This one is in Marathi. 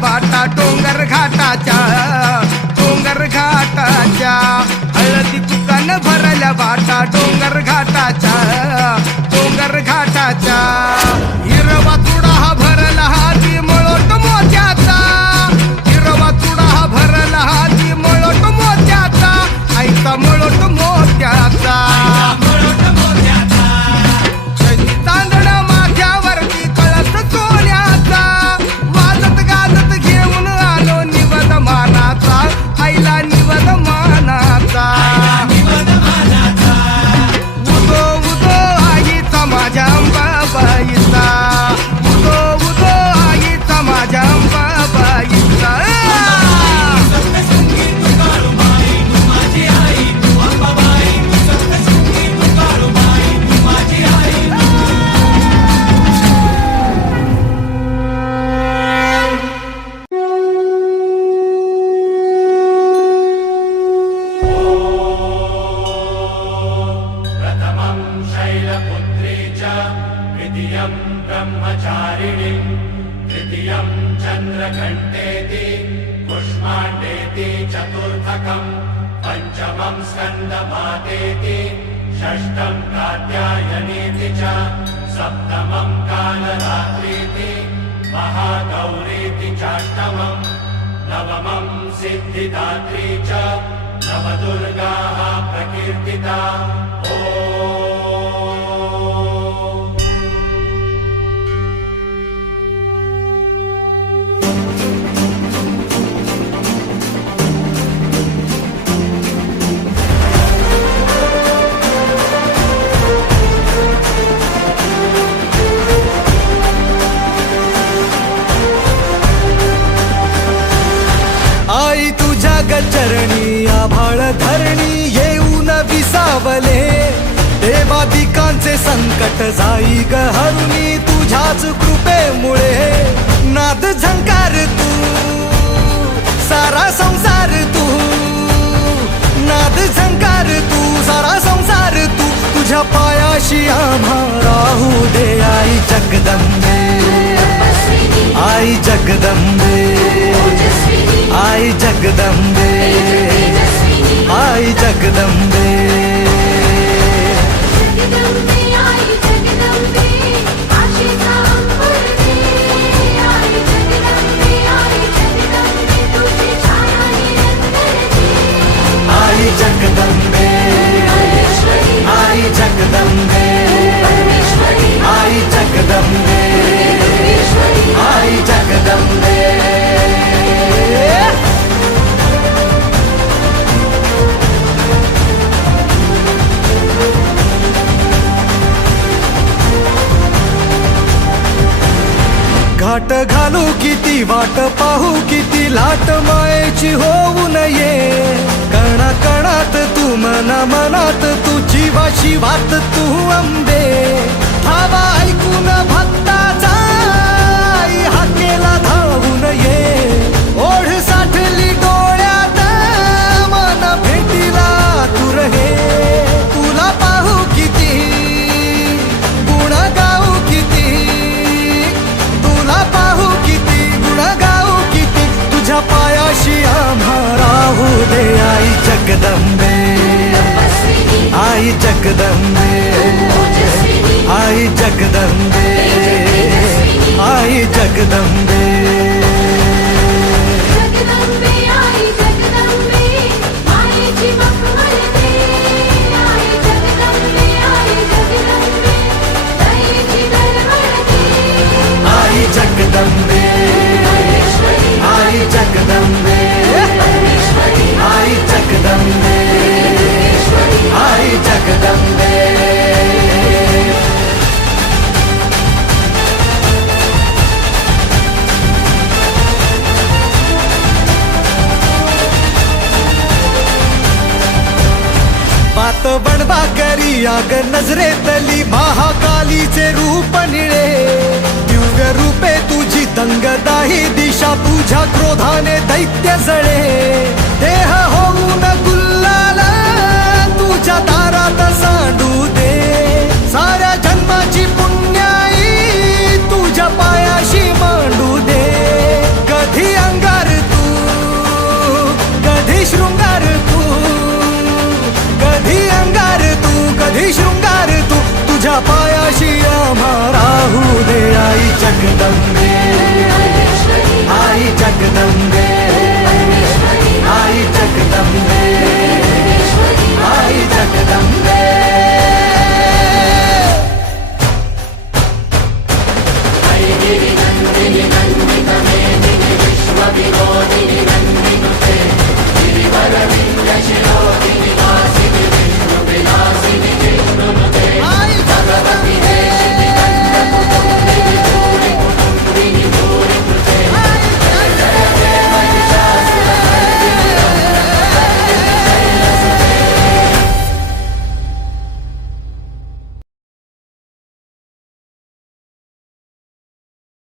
बाटा डोंगर घाटाच्या हळदी कुकान भरल्या बाटा डोंगर घाटाच्या हिरवा चुडा हा भरला हाती मळोट मोत्याचा हिरवा चुडा हा भरला हाती मळोट मोत्याचा आईचा मळोट मोत्याचा तांदळा माथ्यावरती कळस सोन्याचा वाजत गाजत घेऊन आलो निवद मानाचा आईला निवद मानाचा उदो उदो आईचा माझ्या अंबाबाईचा उदो उदो आईचा माझ्या अंबाबाईचा ब्रह्मचारिणीं तृतीयं चन्द्रघण्टेति कुष्माण्डेति चतुर्थकं पञ्चमं स्कन्दमातेति षष्ठं कात्यायनीति च सप्तमं कालरात्रीति महागौरीति चाष्टमं नवमं सिद्धिदात्री च नवदुर्गाः प्रकीर्तिता। आई तुझ्या गचरणी आभाळ धरणी येऊन विसावले देवादिकांचे संकट जाई ग हरुणी तुझ्याच कृपेमुळे नाद झंकार तू सारा संसार तू नाद झंकार तू सारा संसार तू तुझ्या पायाशी आम्हा राहू दे आई जगदंबे आई जगदंबे आई जगदंबे आई जगदंबे आई जगदंबे आई जगदंबे आई जगदंबे आई जगदंबे किती वाट पाहू किती लाट मायेची होऊ नये कणा कणात तू मना मनात तू जीवाशी वात तू अंबे धावा ऐकून भक्ताचा आई हाकेला धावून ये ओढ साठली डोळ्यात मन भेटीला तू रहे तुला पाहू किती गुण गाऊ किती तुला पाहू किती गुण गाऊ किती तुझ्या पायाशी आम्हा राहू दे आई जगदंबे आई जगदंबे आई जगदंबे आई जगदंबे जगदंबे आई जगदंबे मायेची मखमलते आई जगदंबे दयेची दरवळते आई जगदंबे आई जगदंबे आई जगदंबे आई जगदंबे बात बनवा करी आग नजरेतली महाकालीचे रूप निळे दिव्य रूपे तुझी दंगदाही दिशा तुझ्या क्रोधाने दैत्य जळे देह होऊन गुल्लाल तुझ्या दारात सांडू दे साऱ्या जन्माची पुण्याई तुझ्या पायाशी मांडू दे कधी अंगार तू कधी शृंगार तू कधी अंगार तू कधी शृंगार तू तुझ्या पायाशी आम्हा राहू दे आई जगदंबे